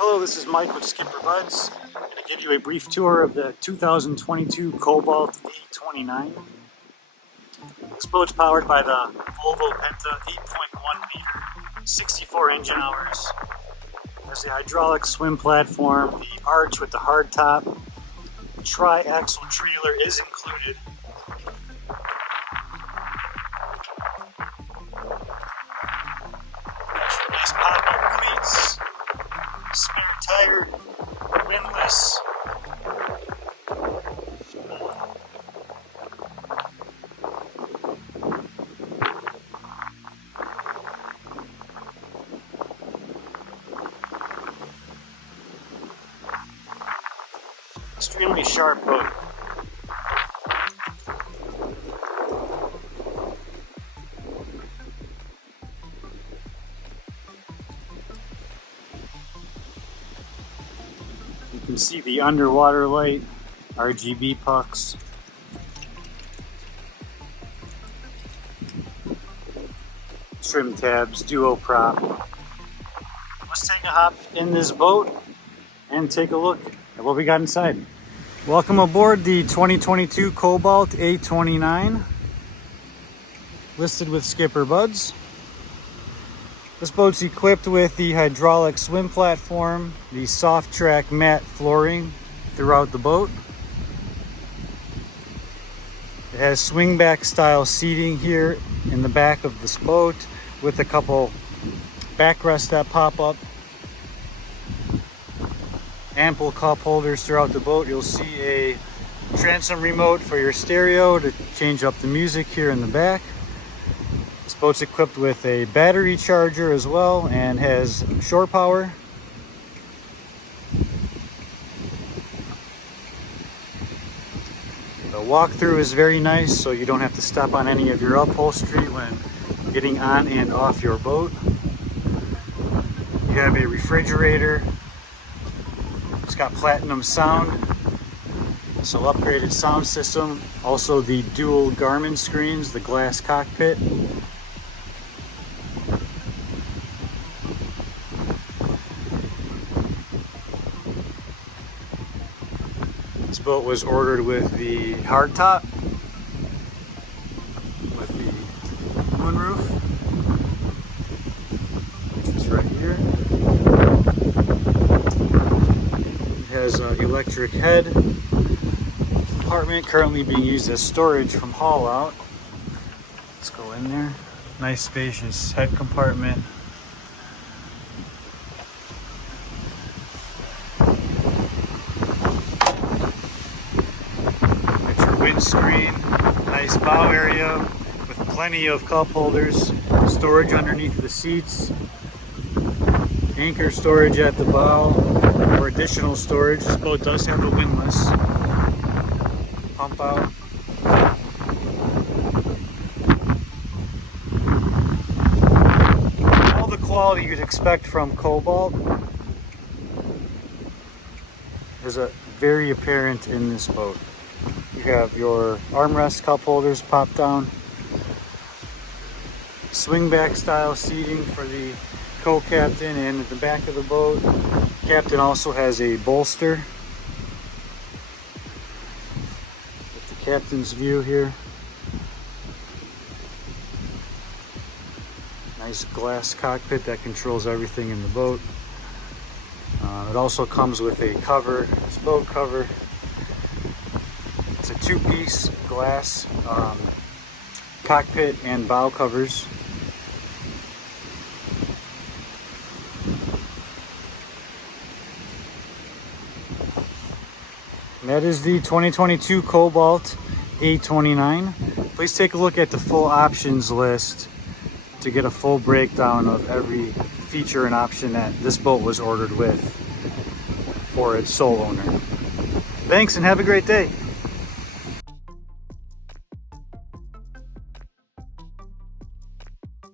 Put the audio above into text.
Hello, this is Mike with SkipperBud's. I'm going to give you a brief tour of the 2022 Cobalt A29. This boat's powered by the Volvo Penta 8.1 liter, 64 engine hours. There's the hydraulic swim platform, the arch with the hardtop, the tri-axle trailer is included. Got your nice pop-up cleats. Spare tire, windlass. Extremely sharp boat. You can see the underwater light, RGB pucks. Trim tabs, duo prop. Let's take a hop in this boat and take a look at what we got inside. Welcome aboard the 2022 Cobalt A29, listed with SkipperBud's. This boat's equipped with the hydraulic swim platform, the soft track mat flooring throughout the boat. It has swingback style seating here in the back of this boat with a couple backrests that pop up. Ample cup holders throughout the boat. You'll see a transom remote for your stereo to change up the music here in the back. This boat's equipped with a battery charger as well and has shore power. The walkthrough is very nice, so you don't have to step on any of your upholstery when getting on and off your boat. You have a refrigerator. It's got platinum sound, so upgraded sound system. Also the dual Garmin screens, the glass cockpit. This boat was ordered with the hardtop, with the moonroof, which is right here. It has an electric head compartment currently being used as storage from haul out. Let's go in there. Nice spacious head compartment. Windscreen, nice bow area with plenty of cup holders, storage underneath the seats, anchor storage at the bow for additional storage. This boat does have a windlass pump out. All the quality you'd expect from Cobalt is very apparent in this boat. You have your armrest cup holders pop down, swingback style seating for the co-captain and at the back of the boat. Captain also has a bolster with the captain's view here. Nice glass cockpit that controls everything in the boat. It also comes with a cover, this boat cover. It's a two-piece glass cockpit and bow covers. And that is the 2022 Cobalt A29. Please take a look at the full options list to get a full breakdown of every feature and option that this boat was ordered with for its sole owner. Thanks and have a great day.